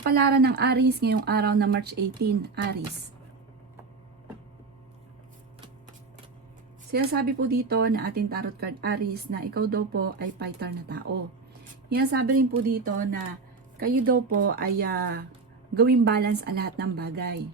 Kapalaran ng Aries ngayong araw na March 18, Aries. Sinasabi po dito na ating tarot card Aries na ikaw daw po ay fighter na tao. Sinasabi rin po dito na kayo daw po ay gawing balance ang lahat ng bagay.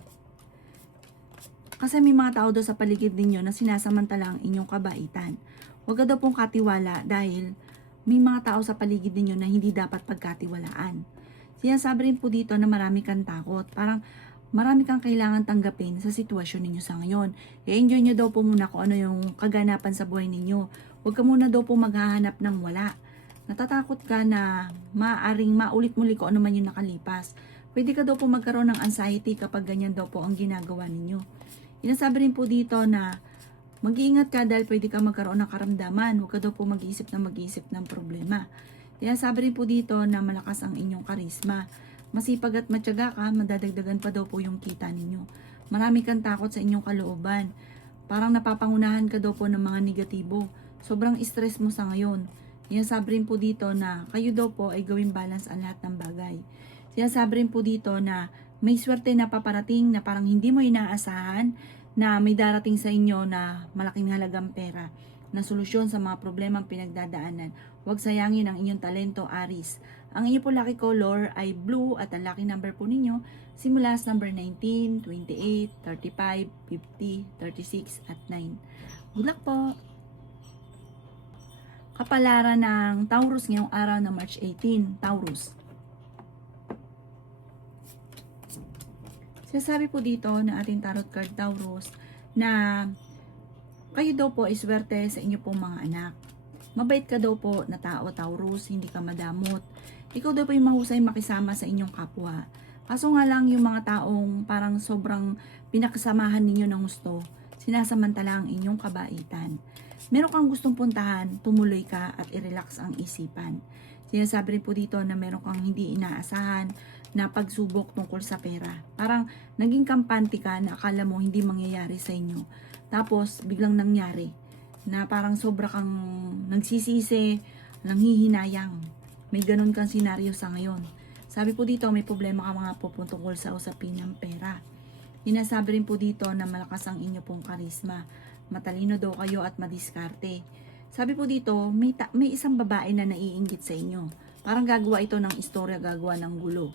Kasi may mga tao daw sa paligid ninyo na sinasamantala ang inyong kabaitan. Huwag ka daw pong katiwala dahil may mga tao sa paligid ninyo na hindi dapat pagkatiwalaan. Sinasabi rin po dito na marami kang takot. Parang marami kang kailangan tanggapin sa sitwasyon ninyo sa ngayon. I-enjoy nyo daw po muna kung ano yung kaganapan sa buhay ninyo. Huwag ka muna daw po maghahanap ng wala. Natatakot ka na maaaring maulit muli kung ano man yung nakalipas. Pwede ka daw po magkaroon ng anxiety kapag ganyan daw po ang ginagawa ninyo. Sinasabi rin po dito na mag-iingat ka dahil pwede ka magkaroon ng karamdaman. Huwag ka daw po mag-iisip ng problema. Kaya sabi rin po dito na malakas ang inyong karisma. Masipag at matyaga ka, madadagdagan pa daw po yung kita ninyo. Marami kang takot sa inyong kalooban. Parang napapangunahan ka daw po ng mga negatibo. Sobrang stress mo sa ngayon. Sinasabi rin po dito na kayo daw po ay gawing balance ang lahat ng bagay. Sinasabi rin po dito na may swerte na paparating na parang hindi mo inaasahan na may darating sa inyo na malaking halagang pera na solusyon sa mga problemang pinagdadaanan. Huwag sayangin ang inyong talento, Aries. Ang inyong po lucky color ay blue at ang lucky number po ninyo simula sa number 19, 28, 35, 50, 36 at 9. Good luck po! Kapalaran ng Taurus ngayong araw na March 18, Taurus. Sinasabi po dito na ating tarot card Taurus na kayo daw po ay swerte sa inyo pong mga anak. Mabait ka daw po na tao, Taurus, hindi ka madamot. Ikaw daw po yung mahusay makisama sa inyong kapwa. Kaso nga lang yung mga taong parang sobrang pinakasamahan ninyo ng gusto, sinasamantala ang inyong kabaitan. Meron kang gustong puntahan, tumuloy ka at i-relax ang isipan. Sinasabi rin po dito na meron kang hindi inaasahan na pagsubok tungkol sa pera. Parang naging kampante ka na akala mo hindi mangyayari sa inyo. Tapos biglang nangyari na parang sobra kang nagsisisi, nanghihinayang. May ganun kang senaryo sa ngayon. Sabi po dito may problema ka mga po tungkol sa usapin ng pera. Sinasabi rin po dito na malakas ang inyo pong karisma. Matalino daw kayo at madiskarte. Sabi po dito, may isang babae na naiinggit sa inyo. Parang gagawa ito ng istorya, gagawa ng gulo.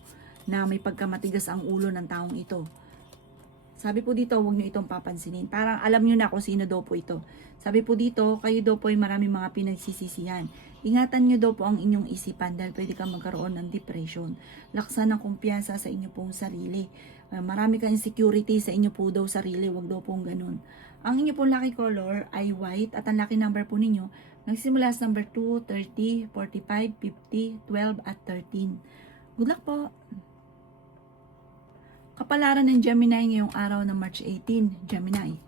Na may pagkamatigas ang ulo ng taong ito. Sabi po dito, huwag nyo itong papansinin. Parang alam nyo na kung sino daw po ito. Sabi po dito, kayo daw po ay maraming mga pinagsisisihan. Ingatan nyo daw po ang inyong isipan dahil pwede kang magkaroon ng depression. Laksan ng kumpiyansa sa inyo pong sarili. Marami kang insecurity sa inyo po daw sarili, huwag daw pong ganun. Ang inyo pong lucky color ay white at ang lucky number po ninyo nagsimula sa number 2, 30, 45, 50, 12 at 13. Good luck po! Kapalaran ng Gemini ngayong araw ng March 18, Gemini.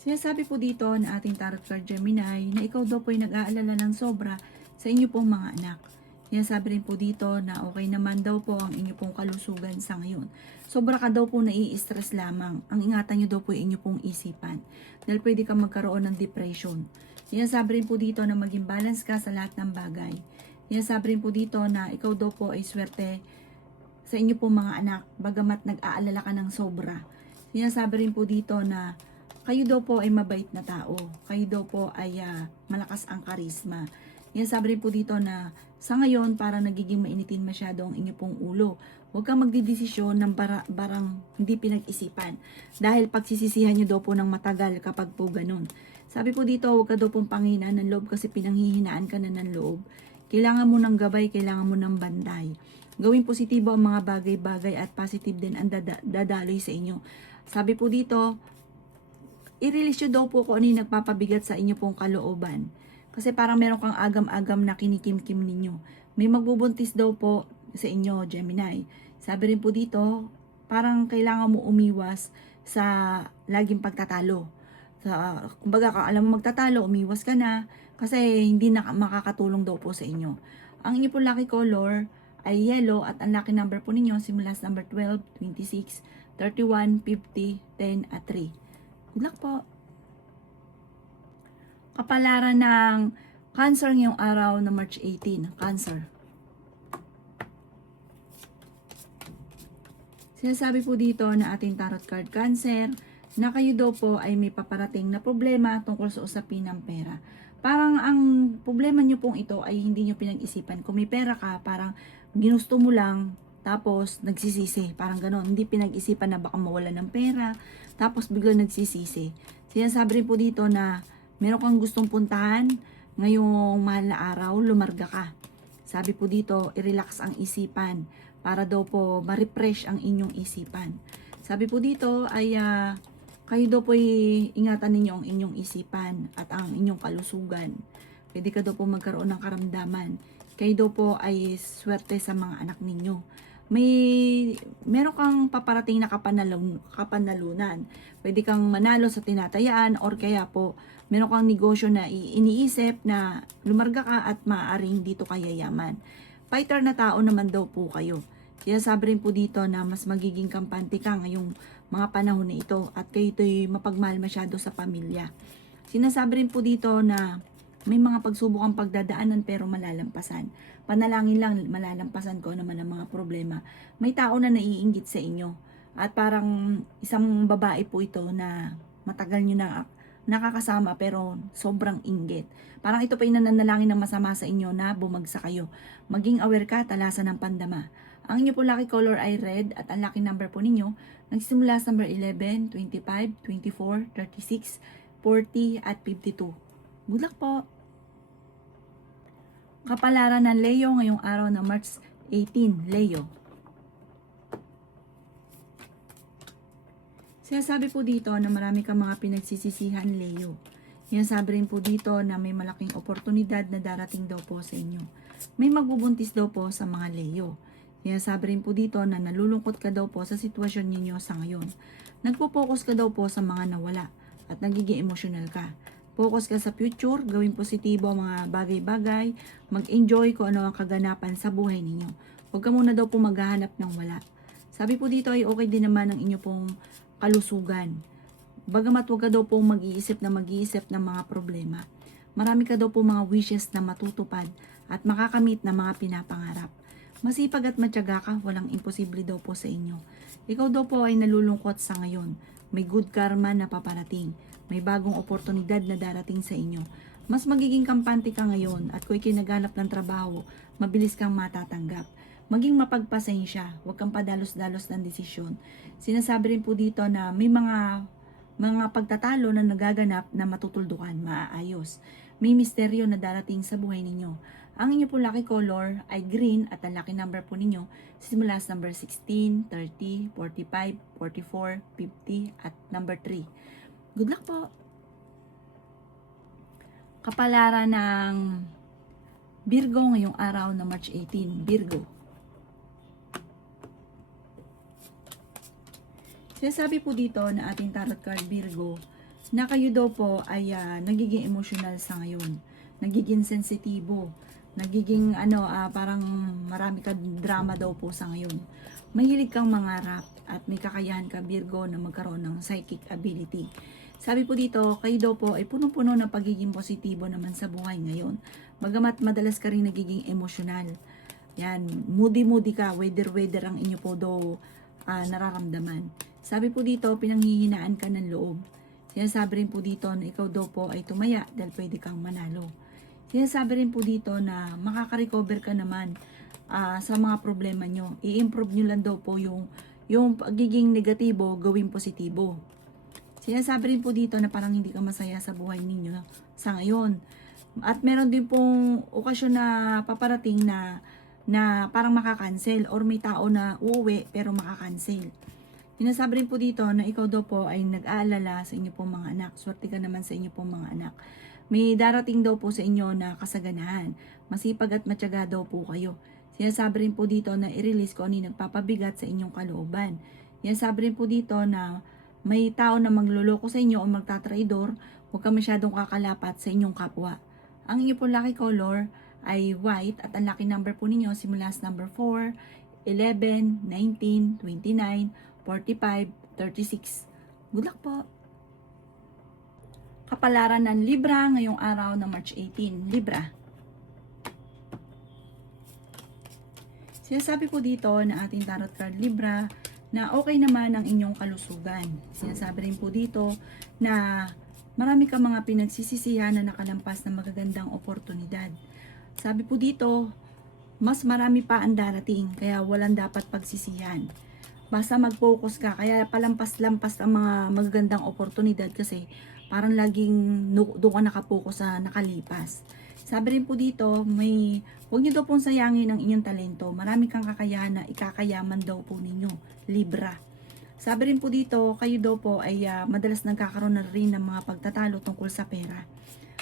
Sinasabi po dito na ating tarot card Gemini na ikaw daw po ay nag-aalala ng sobra sa inyo pong mga anak. Sinasabi rin po dito na okay naman daw po ang inyo pong kalusugan sa ngayon. Sobra ka daw po nai-stress lamang. Ang ingatan nyo daw po ay inyo pong isipan. Dahil pwede kang magkaroon ng depression. Sinasabi rin po dito na maging balance ka sa lahat ng bagay. Sinasabi rin po dito na ikaw daw po ay swerte sa inyo pong mga anak. Bagamat nag-aalala ka ng sobra. Sinasabi rin po dito na kayo daw po ay mabait na tao. Kayo daw po ay malakas ang karisma. Sinasabi rin po dito na sa ngayon parang nagiging mainitin masyado ang inyo pong ulo. Huwag kang magdidesisyon ng barang hindi pinag-isipan. Dahil pagsisisihan nyo daw po ng matagal kapag po ganun. Sabi po dito, huwag ka daw pong panghinaan ng loob kasi pinanghihinaan ka na ng loob. Kailangan mo ng gabay, kailangan mo ng banday. Gawing positibo ang mga bagay-bagay at positive din ang dadaloy sa inyo. Sabi po dito, i-release nyo daw po kung ano yung nagpapabigat sa inyo pong kalooban. Kasi parang meron kang agam-agam na kinikim-kim ninyo. May magbubuntis daw po sa inyo, Gemini. Sabi rin po dito, parang kailangan mo umiwas sa laging pagtatalo. Kumbaga, alam mo magtatalo, umiwas ka na. Kasi hindi na makakatulong daw po sa inyo. Ang inyo po lucky color ay yellow at ang lucky number po ninyo simula sa number 12, 26, 31, 50, 10 at 3. Good luck po! Kapalaran ng Cancer ngayong araw na March 18, Cancer. Sinasabi po dito na ating tarot card Cancer na kayo daw po ay may paparating na problema tungkol sa usapin ng pera. Parang ang problema nyo pong ito ay hindi nyo pinag-isipan. Kung may pera ka, parang ginusto mo lang, tapos nagsisisi. Parang ganon. Hindi pinag-isipan na baka mawala ng pera, tapos bigla nagsisisi. Sinasabi rin po dito na meron kang gustong puntahan, ngayong mahal na araw, lumarga ka. Sabi po dito, i-relax ang isipan para daw po ma-refresh ang inyong isipan. Sabi po dito ay kayo daw po ingatan ninyo ang inyong isipan at ang inyong kalusugan. Pwede ka daw po magkaroon ng karamdaman. Kayo daw po ay swerte sa mga anak ninyo. Meron kang paparating na kapanalunan. Pwede kang manalo sa tinatayaan or kaya po meron kang negosyo na iniisip na lumarga ka at maaaring dito kaya yaman. Fighter na tao naman daw po kayo. Kaya sabi rin po dito na mas magiging kampante ka ngayong mga panahon na ito at kayo ito'y mapagmahal masyado sa pamilya. Sinasabi rin po dito na may mga pagsubok ang pagdadaanan pero malalampasan. Panalangin lang malalampasan ko naman ang mga problema. May tao na naiinggit sa inyo at parang isang babae po ito na matagal nyo na nakakasama pero sobrang inggit. Parang ito pa yung nananalangin ng masama sa inyo na bumagsak kayo. Maging aware ka, talasan ng pandama. Ang inyo po lucky color ay red at ang lucky number po ninyo nagsimula sa number 11, 25, 24, 36, 40 at 52. Good luck po! Kapalaran ng Leo ngayong araw ng March 18, Leo. Sinasabi po dito na marami kang mga pinagsisisihan, Leo. Sinasabi rin po dito na may malaking oportunidad na darating daw po sa inyo. May magbubuntis daw po sa mga Leo. Sinasabi rin po dito na nalulungkot ka daw po sa sitwasyon ninyo sa ngayon. Nagpo-focus ka daw po sa mga nawala at nagiging emotional ka. Focus ka sa future, gawin positibo ang mga bagay-bagay, mag-enjoy kung ano ang kaganapan sa buhay ninyo. Huwag ka muna daw po maghahanap ng wala. Sabi po dito ay okay din naman ang inyo pong kalusugan. Bagamat huwag ka daw po mag-iisip ng mga problema. Marami ka daw po mga wishes na matutupad at makakamit na mga pinapangarap. Masipag at matyaga ka, walang imposible daw po sa inyo. Ikaw daw po ay nalulungkot sa ngayon. May good karma na paparating. May bagong oportunidad na darating sa inyo. Mas magiging kampante ka ngayon at kung ikinaganap ng trabaho, mabilis kang matatanggap. Maging mapagpasensya, huwag kang padalos-dalos ng desisyon. Sinasabi rin po dito na may mga pagtatalo na nagaganap na matutuldukan, maaayos. May misteryo na darating sa buhay ninyo. Ang inyo po lucky color ay green at ang lucky number po ninyo simula sa number 16, 30, 45, 44, 50 at number 3. Good luck po! Kapalaran ng Virgo ngayong araw na March 18, Virgo. Sinasabi po dito na ating tarot card Virgo na kayo daw po ay nagiging emotional sa ngayon. Nagiging sensitibo. Nagiging parang marami ka drama daw po sa ngayon. Mahilig kang mangarap at may kakayahan ka Virgo na magkaroon ng psychic ability. Sabi po dito, kayo daw po ay punong-puno ng pagiging positibo naman sa buhay ngayon. Bagamat madalas ka rin nagiging emotional. Yan, moody ka, weather ang inyo po daw nararamdaman. Sabi po dito, pinanghihinaan ka ng loob. Sinasabi rin po dito na ikaw daw po ay tumaya dahil pwede kang manalo. Sinasabi rin po dito na makaka-recover ka naman sa mga problema nyo. I-improve nyo lang daw po yung pagiging negatibo, gawing positibo. Sinasabi rin po dito na parang hindi ka masaya sa buhay ninyo sa ngayon. At meron din pong okasyon na paparating na parang makakancel or may tao na uuwi pero makakancel. Sinasabi rin po dito na ikaw daw po ay nag-aalala sa inyo pong mga anak. Swerte ka naman sa inyo pong mga anak. May darating daw po sa inyo na kasaganahan. Masipag at matyaga daw po kayo. Sinasabi rin po dito na i-release ko ano yung nagpapabigat sa inyong kalooban. Sinasabi rin po dito na may tao na magluloko sa inyo o magtatraidor, huwag ka masyadong kakalapat sa inyong kapwa. Ang inyo po lucky color ay white at ang lucky number po ninyo simula sa number 4, 11, 19, 29, 45, 36. Good luck po! Kapalaran ng Libra ngayong araw ng March 18, Libra. Sinasabi po dito na ating tarot card Libra na okay naman ang inyong kalusugan. Sinasabi rin po dito na marami kang mga pinagsisisihan na nakalampas na magagandang oportunidad. Sabi po dito, mas marami pa ang darating, kaya walang dapat pagsisihan. Basta mag-focus ka, kaya palampas-lampas ang mga magagandang oportunidad kasi parang laging doon ka nakapokus sa nakalipas. Sabi rin po dito, huwag niyo daw pong sayangin ang inyong talento. Marami kang kakayahan na ikakayaman daw po ninyo. Libra. Sabi rin po dito, kayo daw po ay madalas nagkakaroon na rin ng mga pagtatalo tungkol sa pera.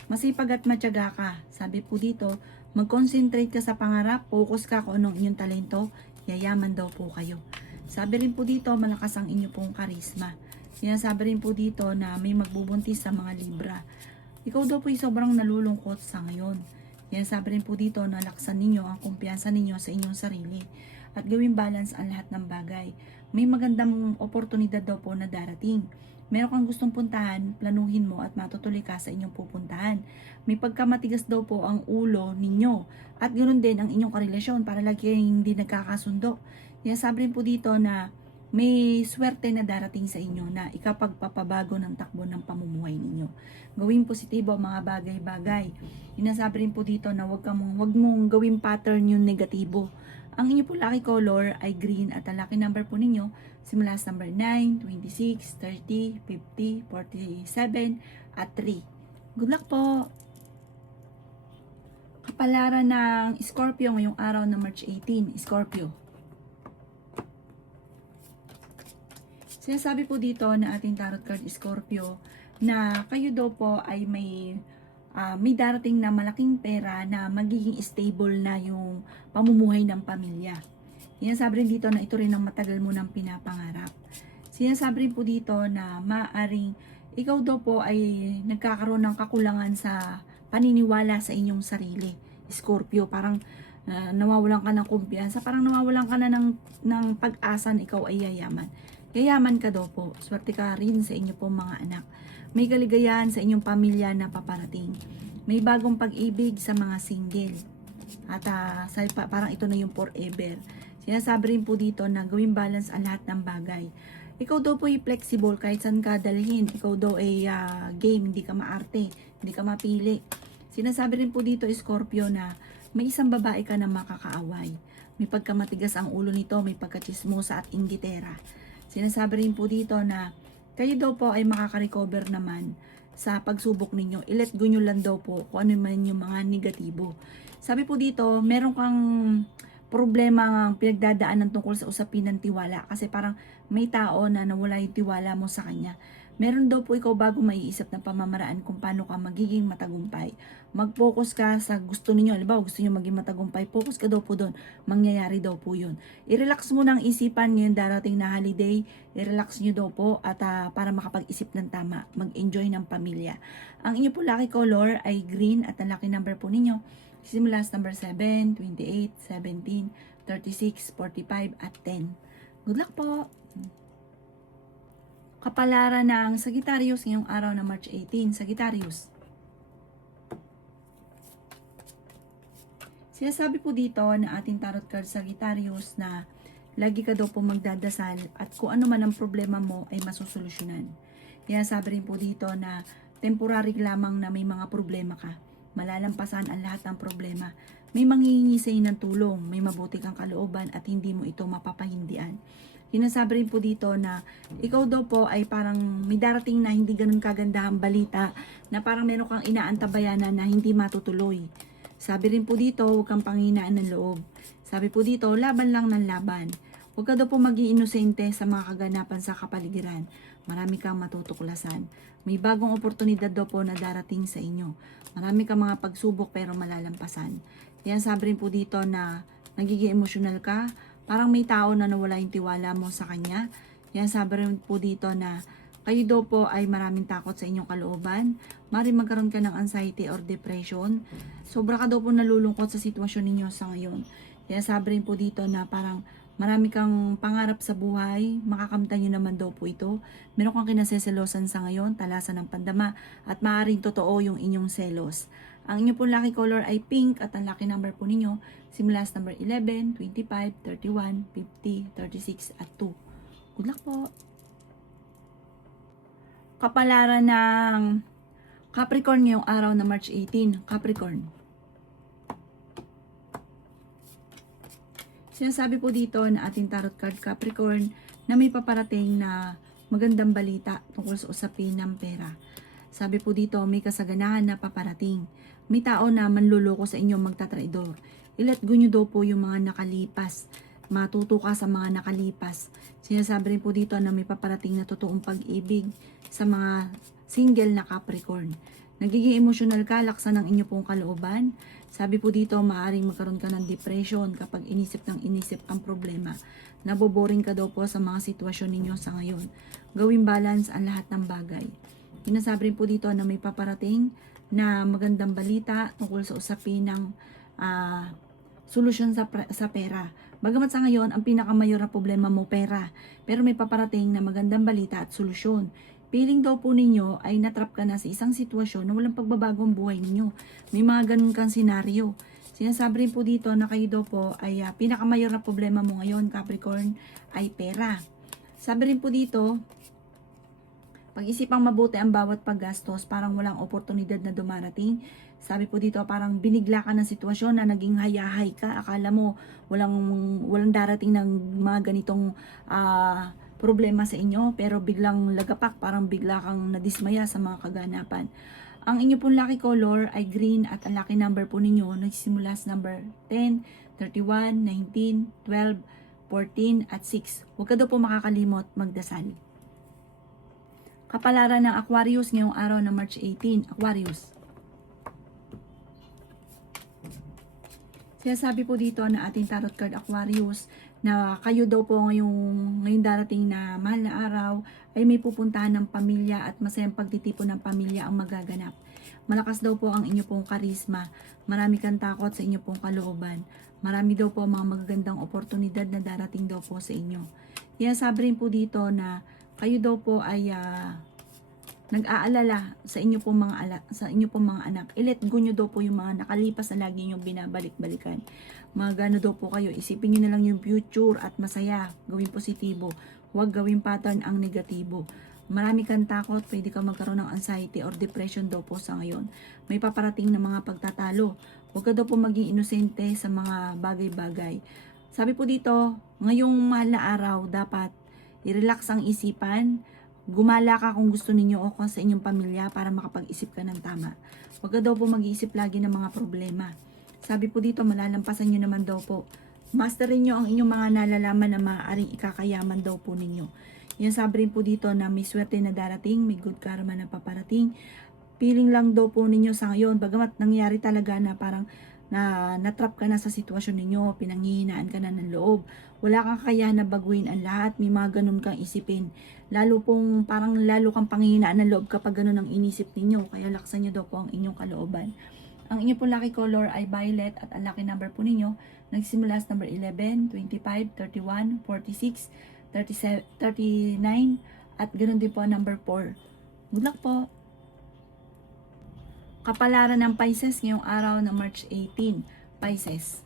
Masipag at matyaga ka. Sabi po dito, mag-concentrate ka sa pangarap, focus ka kung anong inyong talento, yayaman daw po kayo. Sabi rin po dito, malakas ang inyo pong karisma. Sinasabi rin po dito na may magbubuntis sa mga Libra. Ikaw daw po ay sobrang nalulungkot sa ngayon. Sinasabi rin po dito na laksan ninyo ang kumpiyansa ninyo sa inyong sarili at gawing balance ang lahat ng bagay. May magandang oportunidad daw po na darating. Meron kang gustong puntahan, planuhin mo at matutuloy ka sa inyong pupuntahan. May pagkamatigas daw po ang ulo ninyo at ganoon din ang inyong karelasyon para lagi hindi nagkakasundo. Sinasabi rin po dito na may swerte na darating sa inyo na ikapagpapabago ng takbo ng pamumuhay ninyo. Gawing positibo ang mga bagay-bagay. Sinasabi rin po dito na wag mong gawing pattern yung negatibo. Ang inyo po lucky color ay green at ang lucky number po ninyo simula sa number 9, 26, 30, 50, 47 at 3. Good luck po! Kapalaran ng Scorpio ngayong araw na March 18, Scorpio. Sinasabi po dito na ating tarot card Scorpio na kayo daw po ay may darating na malaking pera na magiging stable na yung pamumuhay ng pamilya. Sinasabi rin dito na ito rin ang matagal mo nang pinapangarap. Sinasabi rin po dito na maaring ikaw daw po ay nagkakaroon ng kakulangan sa paniniwala sa inyong sarili. Scorpio, parang nawawalan ka ng kumpiyansa, parang nawawalan ka na ng pag-asa na ikaw ay yayaman. Yayaman ka daw po. Swerte ka rin sa inyo po mga anak. May kaligayahan sa inyong pamilya na paparating. May bagong pag-ibig sa mga single. At parang ito na yung forever. Sinasabi rin po dito na gawing balance ang lahat ng bagay. Ikaw daw po ay flexible kahit saan ka dalhin. Ikaw daw ay game, hindi ka maarte, hindi ka mapili. Sinasabi rin po dito Scorpio na may isang babae ka na makakaaway. May pagkamatigas ang ulo nito, may pagkachismosa at inggitera. Sinasabi rin po dito na kayo daw po ay makaka-recover naman sa pagsubok ninyo. I-let go nyo lang daw po kung ano man yung mga negatibo. Sabi po dito, meron kang problema ang pinagdadaanan tungkol sa usapin ng tiwala. Kasi parang may tao na nawala yung tiwala mo sa kanya. Meron daw po ikaw bago maiisip ng pamamaraan kung paano ka magiging matagumpay. Mag-focus ka sa gusto ninyo. Halimbawa, gusto niyo maging matagumpay. Focus ka daw po doon. Mangyayari daw po yun. I-relax mo ng isipan ngayon darating na holiday. I-relax nyo daw po at para makapag-isip ng tama. Mag-enjoy ng pamilya. Ang inyo po lucky color ay green at ang lucky number po ninyo simula sa number 7, 28, 17, 36, 45 at 10. Good luck po! Kapalaran ng Sagittarius ngayong araw na March 18. Sagittarius. Sinasabi po dito na ating tarot card Sagittarius na lagi ka daw po magdadasal at kung ano man ang problema mo ay masusolusyonan. Sinasabi rin po dito na temporary lamang na may mga problema ka. Malalampasan ang lahat ng problema. May manghihingi sa ng tulong, may mabuti kang kalooban at hindi mo ito mapapahindian. Sinasabi rin po dito na ikaw daw po ay parang may darating na hindi ganun kagandahang balita na parang meron kang inaantabayanan na hindi matutuloy. Sabi rin po dito, huwag kang panghinaan ng loob. Sabi po dito, laban lang ng laban. Huwag ka daw po maging inosente sa mga kaganapan sa kapaligiran. Marami kang matutuklasan. May bagong oportunidad daw po na darating sa inyo. Marami kang mga pagsubok pero malalampasan. Yan sabi rin po dito na nagiging emosyonal ka. Parang may tao na nawala yung tiwala mo sa kanya. Yan sabi rin po dito na kayo daw po ay maraming takot sa inyong kalooban. Maaaring magkaroon ka ng anxiety or depression. Sobra ka daw po nalulungkot sa sitwasyon ninyo sa ngayon. Yan sabi rin po dito na parang marami kang pangarap sa buhay. Makakamtan nyo naman daw po ito. Meron kang kinaseselosan sa ngayon, talasan ng pandama. At maaaring totoo yung inyong selos. Ang inyo po lucky color ay pink at ang lucky number po ninyo simula sa number 11, 25, 31, 50, 36 at 2. Good luck po. Kapalaran ng Capricorn ngayong araw na March 18. Capricorn. Sinasabi po dito na ating tarot card Capricorn na may paparating na magandang balita tungkol sa usapin ng pera. Sabi po dito, may kasaganahan na paparating. May tao na manluloko sa inyo, magtatraidor. I-let go nyo daw po yung mga nakalipas. Matuto ka sa mga nakalipas. Sinasabi rin po dito na may paparating na totoong pag-ibig sa mga single na Capricorn. Nagiging emotional ka, laksan ng inyo pong kalooban. Sabi po dito, maaaring magkaroon ka ng depression kapag inisip ang problema. Naboboring ka daw po sa mga sitwasyon ninyo sa ngayon. Gawing balance ang lahat ng bagay. Sinasabi rin po dito na may paparating na magandang balita tungkol sa usapin ng solusyon sa pera. Bagamat sa ngayon, ang pinakamayor na problema mo pera. Pero may paparating na magandang balita at solusyon. Feeling daw po ninyo ay natrap ka na sa isang sitwasyon na walang pagbabago ang buhay ninyo. May mga ganun kang senaryo. Sinasabi rin po dito na kayo daw po ay pinakamayor na problema mo ngayon, Capricorn, ay pera. Sabi rin po dito, pag-isipang mabuti ang bawat paggastos, parang walang oportunidad na dumarating. Sabi po dito, parang binigla ka ng sitwasyon na naging hayahay ka. Akala mo walang darating ng mga ganitong problema sa inyo, pero biglang lagapak, parang bigla kang nadismaya sa mga kaganapan. Ang inyo pong lucky color ay green at ang lucky number po ninyo nagsisimula sa number 10, 31, 19, 12, 14 at 6. Huwag ka daw po makakalimot magdasal. Kapalaran ng Aquarius ngayong araw na March 18. Aquarius. Sinasabi po dito na ating tarot card Aquarius na kayo daw po ngayong darating na mahal na araw ay may pupuntahan ng pamilya at masayang pagtitipon ng pamilya ang magaganap. Malakas daw po ang inyo pong karisma. Marami kang takot sa inyo pong kalooban. Marami daw po mga magagandang oportunidad na darating daw po sa inyo. Sinasabi rin po dito na kayo daw po ay nag-aalala sa inyo pong mga anak. I-let go nyo daw po yung mga nakalipas na lagi nyo binabalik-balikan. Magano daw po kayo, isipin nyo na lang yung future at masaya, gawing positibo. Huwag gawing pattern ang negatibo. Marami kang takot, pwede ka magkaroon ng anxiety or depression daw po sa ngayon. May paparating na mga pagtatalo. Huwag ka daw po maging inosente sa mga bagay-bagay. Sabi po dito, ngayong mahal na araw, dapat i-relax ang isipan. Gumala ka kung gusto ninyo o kung sa inyong pamilya para makapag-isip ka ng tama. Huwag ka daw po mag-iisip lagi ng mga problema. Sabi po dito, malalampasan nyo naman daw po. Masterin nyo ang inyong mga nalalaman na maaaring ikakayaman daw po ninyo. Yan sabi rin po dito na may swerte na darating, may good karma na paparating. Feeling lang daw po ninyo sa ngayon, bagamat nangyari talaga na parang natrap ka na sa sitwasyon ninyo, pinanghihinaan ka na ng loob. Wala kang kaya na baguhin ang lahat, may mga ganun kang isipin. Lalo kang panghihinaan ng loob kapag ganun ang inisip ninyo, kaya laksan nyo daw po ang inyong kalooban. Ang inyong pong lucky color ay violet at ang lucky number po ninyo nagsimula sa number 11, 25, 31, 46, 37, 39 at ganoon din po ang number 4. Good luck po! Kapalaran ng Pisces ngayong araw na March 18. Pisces.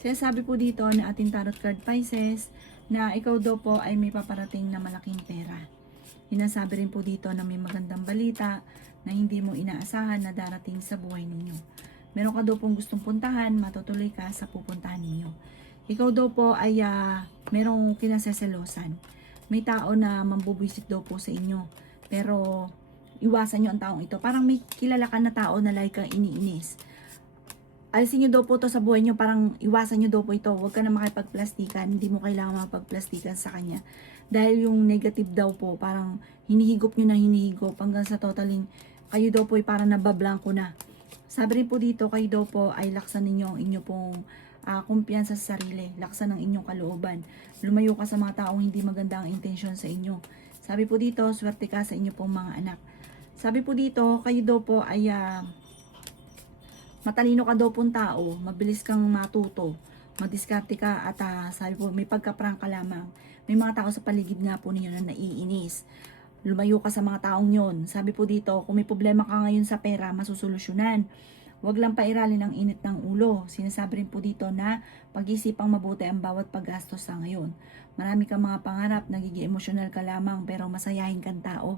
Sinasabi po dito na ating tarot card Pisces na ikaw daw po ay may paparating na malaking pera. Sinasabi rin po dito na may magandang balita na hindi mo inaasahan na darating sa buhay ninyo. Meron ka daw pong gustong puntahan, matutuloy ka sa pupuntahan ninyo. Ikaw daw po ay merong kinaseselosan. May tao na mambubuisit daw po sa inyo. Pero iwasan nyo ang taong ito. Parang may kilala ka na tao na like kang iniinis. Alisin nyo daw po to sa buhay nyo. Parang iwasan nyo daw po ito. Huwag ka na makipagplastikan. Hindi mo kailangan makipagplastikan sa kanya. Dahil yung negative daw po, parang hinihigop nyo na hinihigop. Hanggang sa totaling, kayo daw po ay parang nabablanko na. Sabi rin po dito, kayo daw po ay laksan ninyo ang inyo pong kumpiyansa sa sarili. Laksan ang inyong kalooban. Lumayo ka sa mga taong hindi maganda ang intensyon sa inyo. Sabi po dito, swerte ka sa inyo pong mga anak. Sabi po dito, kayo daw po ay matalino ka daw pong tao, mabilis kang matuto, madiskarte ka at sabi po may pagkaprangka lamang. May mga tao sa paligid nga po ninyo na naiinis. Lumayo ka sa mga taong yon. Sabi po dito, kung may problema ka ngayon sa pera, masusolusyonan. Huwag lang pairalin ng init ng ulo. Sinasabi rin po dito na pag-isipang mabuti ang bawat paggastos sa ngayon. Marami kang mga pangarap, nagiging emosyonal ka lamang pero masayahin kang tao.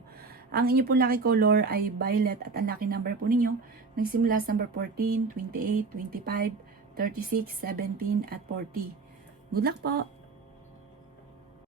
Ang inyo pong lucky color ay violet at ang lucky number po ninyo nagsimula sa number 14, 28, 25, 36, 17 at 40. Good luck po!